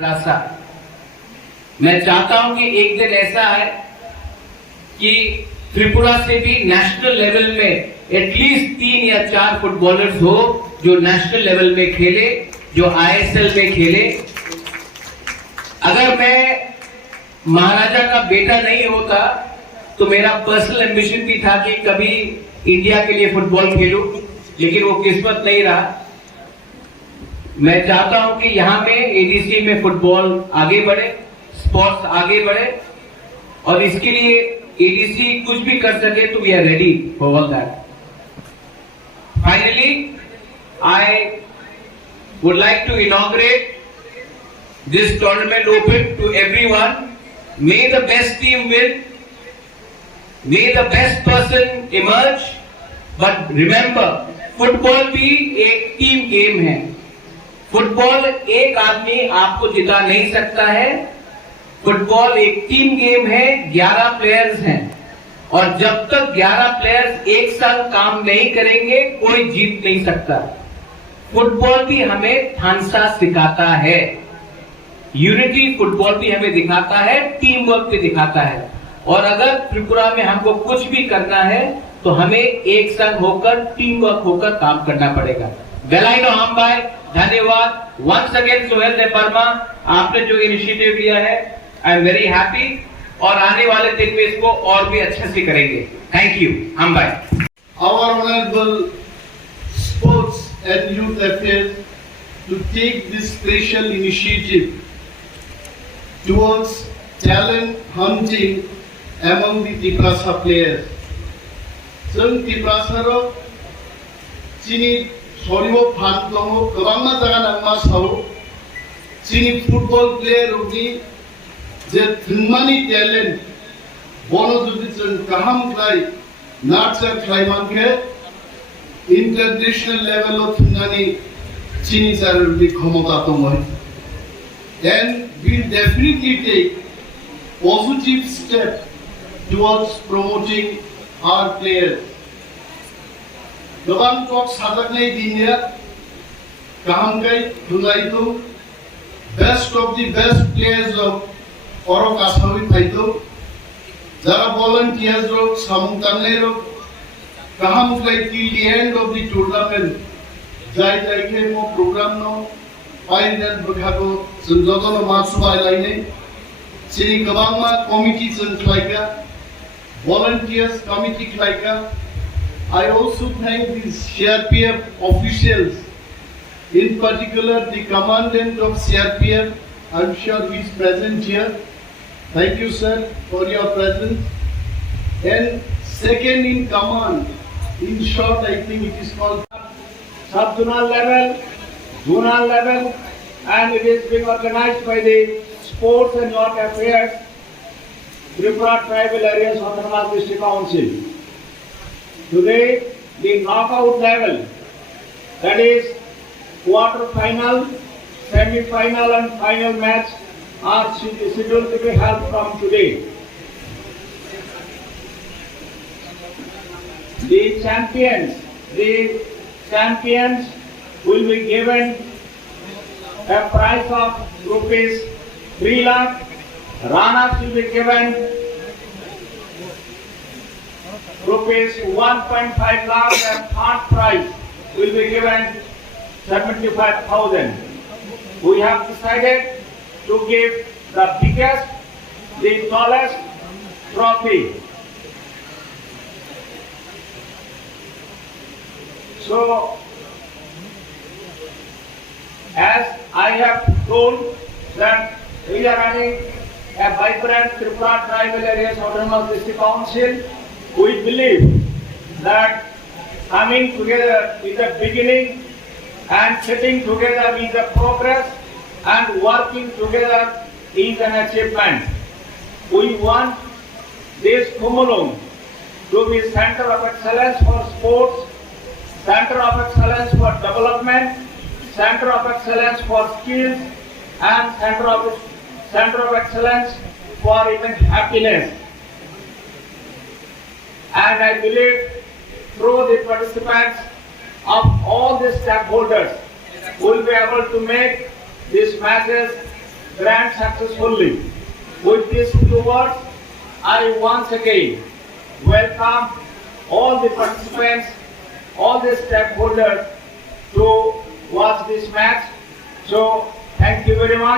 तिप्रासा। मैं चाहता हूं कि एक दिन ऐसा है कि त्रिपुरा से भी नेशनल लेवल में एटलीस्ट 3 या 4 फुटबॉलर्स हो जो नेशनल लेवल में खेले, जो आईएसएल में खेले। अगर मैं महाराजा का बेटा नहीं होता तो मेरा पर्सनल एम्बिशन भी था कि कभी इंडिया के लिए फुटबॉल खेलूं, लेकिन वो किस्मत नहीं रहा। मैं चाहता हूं कि यहाँ पे एडीसी में फुटबॉल आगे बढ़े, स्पोर्ट्स आगे बढ़े, और इसके लिए एडीसी कुछ भी कर सके तो we are ready for all that. Finally I would like to inaugurate this tournament open to everyone. May the best team win. May the best person emerge. But remember, football भी एक team game है। Football एक आदमी आपको जिता नहीं सकता है। फुटबॉल एक टीम गेम है, 11 प्लेयर्स हैं, और जब तक 11 प्लेयर्स एक साथ काम नहीं करेंगे कोई जीत नहीं सकता। फुटबॉल भी हमें थानसा सिखाता है, यूनिटी फुटबॉल भी हमें दिखाता है, टीम वर्क भी दिखाता है। और अगर त्रिपुरा में हमको कुछ भी करना है तो हमें एक संग होकर, टीम वर्क होकर काम करना पड़ेगा। बेलाइनो हम भाई धन्यवाद। वंस अगेन सोहेल ने वर्मा, आपने जो इनिशिएटिव लिया है, आई एम वेरी हैप्पी, और आने वाले दिन में इसको और भी अच्छे से करेंगे। थैंक यू हम भाई। Our honorable sports and youth affairs to take this special initiative towards talent hunting among the Tiprasa players. जों Tiprasa चीनी सरिबो फान दङ, गोबां जायगा नांमा सावो चीनी फुटबल प्लेयर नि जे थुंमानि टेलेन्ट बनो जुदि जों गाहाम खाय नार्चार खालामखे इंटरनेशनल लेवल थुंनानि चीनी जारनि क्षमता दङ। Then we'll definitely take positive step towards promoting our players. गोबां टक साजाखनाय दिनिया गाहामखाय थुंलायखौ best of the best players of अरक आसामी फाइटो जरा वॉलंटियर्स रो सामुंतानले रो गाहामखाय till the end of the tournament जाय जायखे मो प्रोग्राम नो फाइनल बखागो जों जतन मासुबाय लायने सिनि गोबांमा कमिटि जों खालायगा volunteers committee खालायगा। I also thank the CRPF officials, in particular the commandant of CRPF. I'm sure he is present here. Thank you sir for your presence. And second in command, in short I think it is called sub-zonal level, zonal level, and it is being organized by the Sports and Youth Affairs Tripura Tribal Areas Autonomous District Council. Today, the knockout level, that is quarter final, semi-final and final match are scheduled to be held from today. The champions will be given a prize of rupees 3 lakh. Runners will be given rupees 1.5 lakh, and third prize will be given 75,000. We have decided to give the biggest, the tallest trophy. So, as I have told that we are running a vibrant Tripura Tribal Areas Autonomous District Council, we believe that coming together is the beginning and sitting together is the progress, and working together is an achievement. We want this Kumulung to be center of excellence for sports, center of excellence for development, center of excellence for skills, and center of excellence for even happiness. And I believe through the participants of all the stakeholders, we will be able to make these matches grand successfully. With these few words, I once again welcome all the participants, all the stakeholders to watch this match. So, thank you very much.